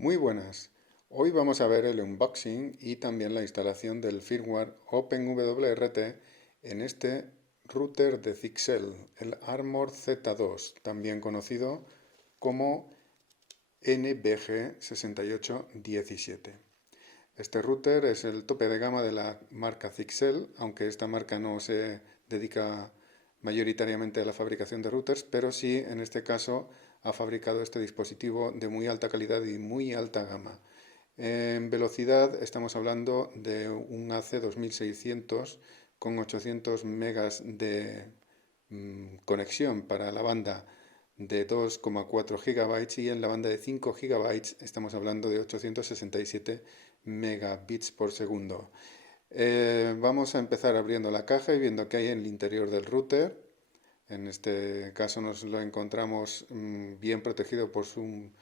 Muy buenas. Hoy vamos a ver el unboxing y también la instalación del firmware OpenWRT en este router de Zixel, el Armor Z2, también conocido como NBG6817. Este router es el tope de gama de la marca Zixel, aunque esta marca no se dedica mayoritariamente a la fabricación de routers, pero sí en este caso ha fabricado este dispositivo de muy alta calidad y muy alta gama. En velocidad estamos hablando de un AC2600 con 800 megas de conexión para la banda de 2,4 gigabytes y en la banda de 5 gigabytes estamos hablando de 867 megabits por segundo. Vamos a empezar abriendo la caja y viendo qué hay en el interior del router. En este caso nos lo encontramos bien protegido por su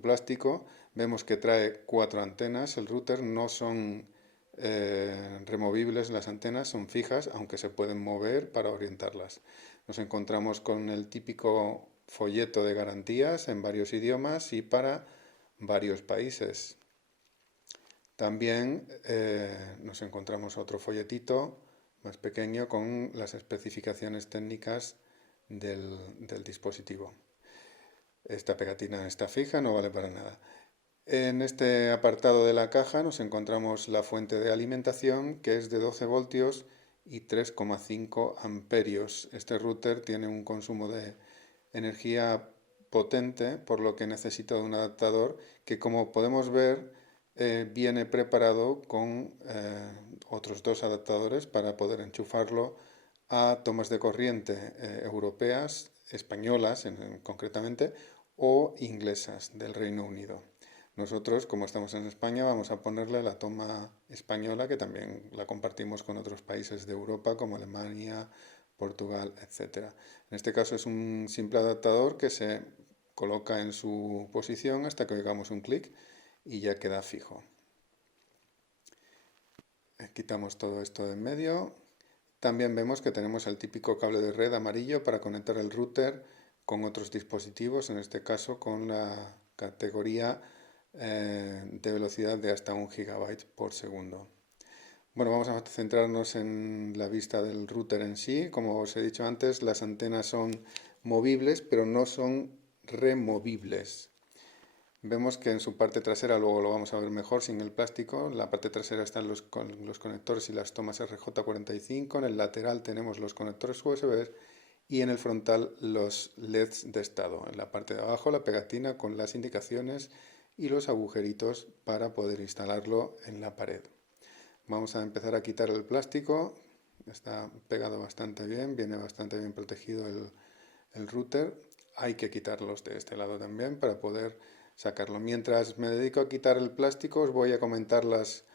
plástico. Vemos que trae 4 antenas. El router no son removibles las antenas, son fijas, aunque se pueden mover para orientarlas. Nos encontramos con el típico folleto de garantías en varios idiomas y para varios países. También nos encontramos otro folletito más pequeño con las especificaciones técnicas del dispositivo. Esta pegatina está fija, no vale para nada. En este apartado de la caja nos encontramos la fuente de alimentación, que es de 12 voltios y 3,5 amperios. Este router tiene un consumo de energía potente, por lo que necesita de un adaptador que, como podemos ver, viene preparado con otros dos adaptadores para poder enchufarlo a tomas de corriente europeas, españolas concretamente, o inglesas del Reino Unido. Nosotros, como estamos en España, vamos a ponerle la toma española, que también la compartimos con otros países de Europa, como Alemania, Portugal, etc. En este caso es un simple adaptador que se coloca en su posición hasta que oigamos un clic y ya queda fijo. Quitamos todo esto de en medio. También vemos que tenemos el típico cable de red amarillo para conectar el router con otros dispositivos, en este caso con la categoría de velocidad de hasta 1 gigabyte por segundo. Bueno, vamos a centrarnos en la vista del router en sí. Como os he dicho antes, las antenas son movibles, pero no son removibles. Vemos que en su parte trasera, luego lo vamos a ver mejor sin el plástico, en la parte trasera están los conectores y las tomas RJ45, en el lateral tenemos los conectores USB y en el frontal los LEDs de estado. En la parte de abajo la pegatina con las indicaciones y los agujeritos para poder instalarlo en la pared. Vamos a empezar a quitar el plástico, está pegado bastante bien, viene bastante bien protegido el router. Hay que quitarlos de este lado también para poder sacarlo. Mientras me dedico a quitar el plástico, os voy a comentar las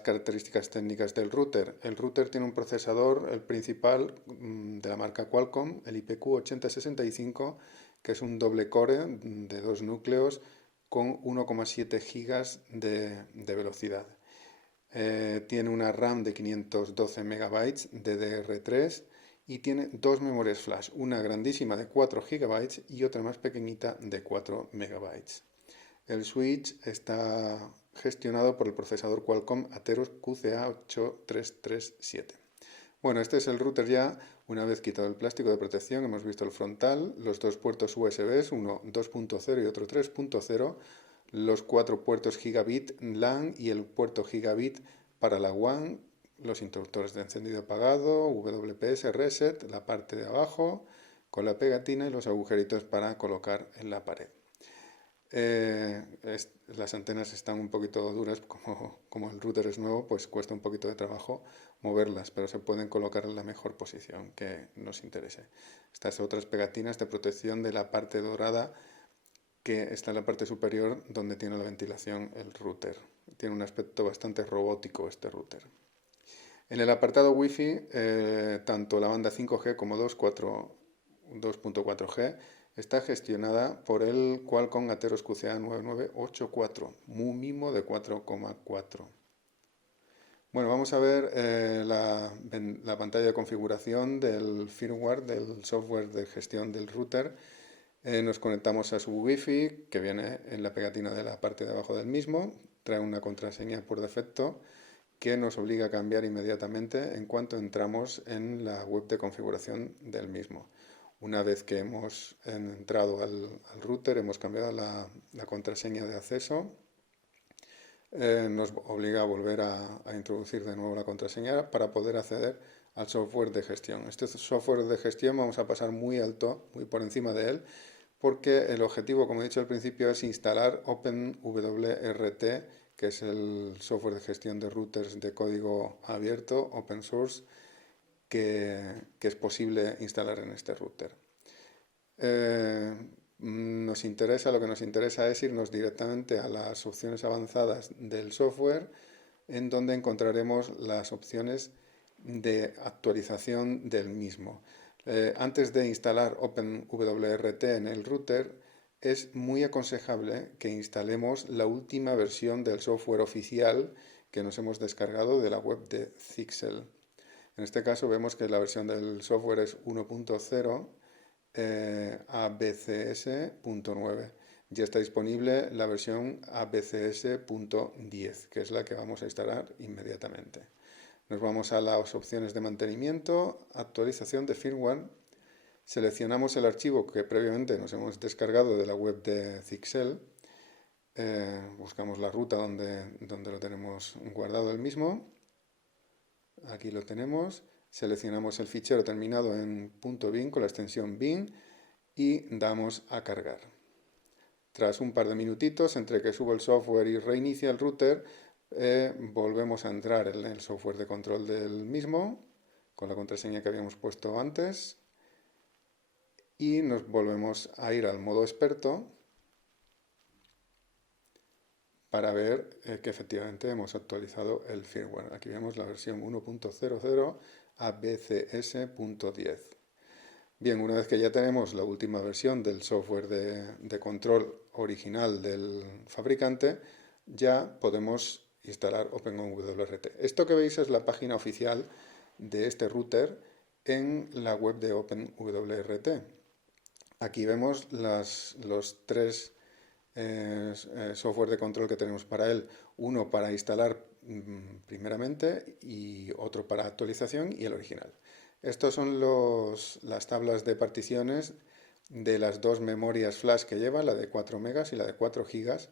características técnicas del router. El router tiene un procesador, el principal de la marca Qualcomm, el IPQ8065, que es un doble core de 2 núcleos con 1,7 gigas de velocidad. Tiene una RAM de 512 megabytes DDR3 y tiene dos memorias flash, una grandísima de 4 gigabytes y otra más pequeñita de 4 megabytes. El switch está gestionado por el procesador Qualcomm Atheros QCA8337. Bueno, este es el router ya. Una vez quitado el plástico de protección, hemos visto el frontal, los dos puertos USB, uno 2.0 y otro 3.0, los 4 puertos gigabit LAN y el puerto gigabit para la WAN, los interruptores de encendido apagado, WPS, reset, la parte de abajo con la pegatina y los agujeritos para colocar en la pared. Las antenas están un poquito duras, como el router es nuevo, pues cuesta un poquito de trabajo moverlas, pero se pueden colocar en la mejor posición que nos interese. Estas otras pegatinas de protección de la parte dorada que está en la parte superior donde tiene la ventilación el router. Tiene un aspecto bastante robótico este router. En el apartado Wi-Fi, tanto la banda 5G como 2.4G está gestionada por el Qualcomm Atheros QCA9984, un MIMO de 4,4. Bueno, vamos a ver la pantalla de configuración del firmware, del software de gestión del router. Nos conectamos a su Wi-Fi, que viene en la pegatina de la parte de abajo del mismo. Trae una contraseña por defecto que nos obliga a cambiar inmediatamente en cuanto entramos en la web de configuración del mismo. Una vez que hemos entrado al router, hemos cambiado la contraseña de acceso, nos obliga a volver a introducir de nuevo la contraseña para poder acceder al software de gestión. Este software de gestión vamos a pasar muy alto, muy por encima de él, porque el objetivo, como he dicho al principio, es instalar OpenWRT, que es el software de gestión de routers de código abierto, open source, que es posible instalar en este router. Lo que nos interesa es irnos directamente a las opciones avanzadas del software, en donde encontraremos las opciones de actualización del mismo. Antes de instalar OpenWRT en el router, es muy aconsejable que instalemos la última versión del software oficial que nos hemos descargado de la web de Zixel. En este caso vemos que la versión del software es 1.0 ABCS.9. Ya está disponible la versión ABCS.10, que es la que vamos a instalar inmediatamente. Nos vamos a las opciones de mantenimiento, actualización de firmware. Seleccionamos el archivo que previamente nos hemos descargado de la web de Zixel. Buscamos la ruta donde lo tenemos guardado el mismo. Aquí lo tenemos. Seleccionamos el fichero terminado en .bin con la extensión bin y damos a cargar. Tras un par de minutitos entre que subo el software y reinicia el router, volvemos a entrar en el software de control del mismo con la contraseña que habíamos puesto antes y nos volvemos a ir al modo experto para ver que efectivamente hemos actualizado el firmware. Aquí vemos la versión 1.00 ABCS.10. Bien, una vez que ya tenemos la última versión del software de control original del fabricante, ya podemos instalar OpenWRT. Esto que veis es la página oficial de este router en la web de OpenWRT. Aquí vemos los tres software de control que tenemos para él. Uno para instalar primeramente y otro para actualización y el original. Estos son las tablas de particiones de las dos memorias flash que lleva, la de 4 megas y la de 4 gigas,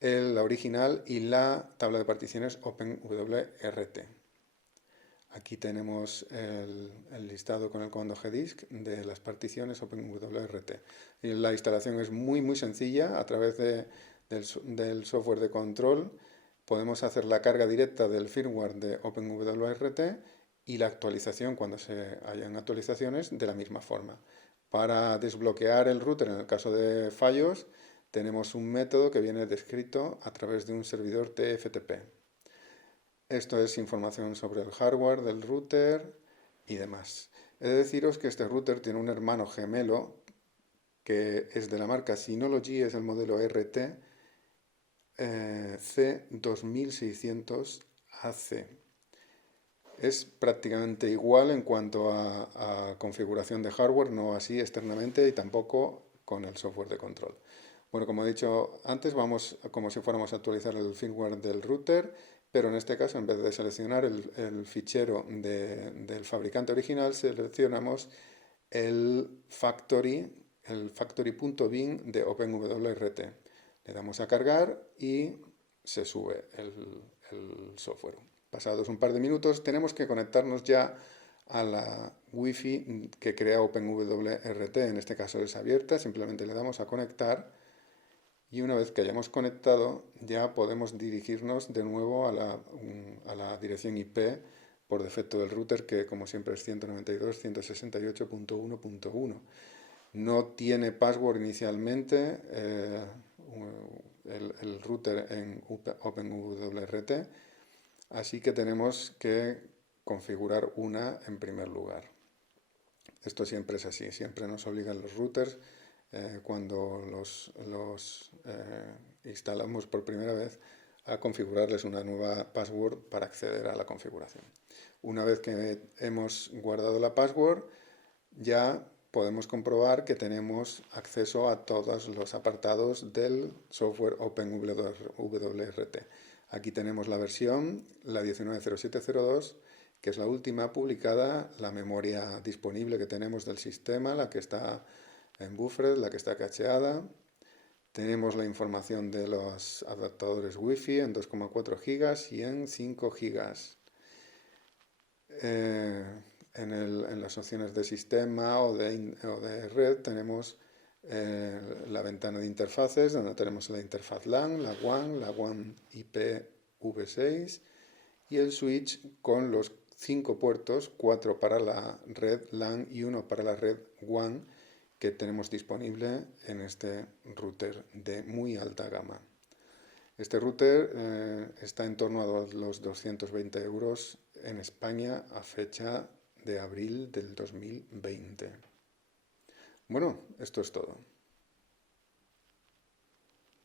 la original y la tabla de particiones OpenWRT. Aquí tenemos el listado con el comando gdisk de las particiones OpenWRT. Y la instalación es muy sencilla. A través del software de control podemos hacer la carga directa del firmware de OpenWRT y la actualización cuando se hayan actualizaciones de la misma forma. Para desbloquear el router en el caso de fallos, tenemos un método que viene descrito a través de un servidor TFTP. Esto es información sobre el hardware del router y demás. He de deciros que este router tiene un hermano gemelo que es de la marca Synology, es el modelo RT C2600AC. Es prácticamente igual en cuanto a configuración de hardware, no así externamente y tampoco con el software de control. Bueno, como he dicho antes, vamos como si fuéramos a actualizar el firmware del router, pero en este caso, en vez de seleccionar el fichero del fabricante original, seleccionamos el factory.bin de OpenWRT. Le damos a cargar y se sube el software. Pasados un par de minutos, tenemos que conectarnos ya a la Wi-Fi que crea OpenWRT. En este caso es abierta, simplemente le damos a conectar. Y una vez que hayamos conectado, ya podemos dirigirnos de nuevo a la dirección IP por defecto del router, que como siempre es 192.168.1.1. No tiene password inicialmente el router en OpenWRT, así que tenemos que configurar una en primer lugar. Esto siempre es así, siempre nos obligan los routers cuando los instalamos por primera vez a configurarles una nueva password para acceder a la configuración. Una vez que hemos guardado la password, ya podemos comprobar que tenemos acceso a todos los apartados del software OpenWRT. Aquí tenemos la versión, la 19.07.02, que es la última publicada, la memoria disponible que tenemos del sistema, la que está en buffer, la que está cacheada. Tenemos la información de los adaptadores Wi-Fi en 2,4 GB y en 5 GB. En las opciones de sistema o de red tenemos la ventana de interfaces, donde tenemos la interfaz LAN, la WAN IPv6 y el switch con los 5 puertos, 4 para la red LAN y 1 para la red WAN, que tenemos disponible en este router de muy alta gama. Este router está en torno a los 220 € en España a fecha de abril del 2020. Bueno, esto es todo.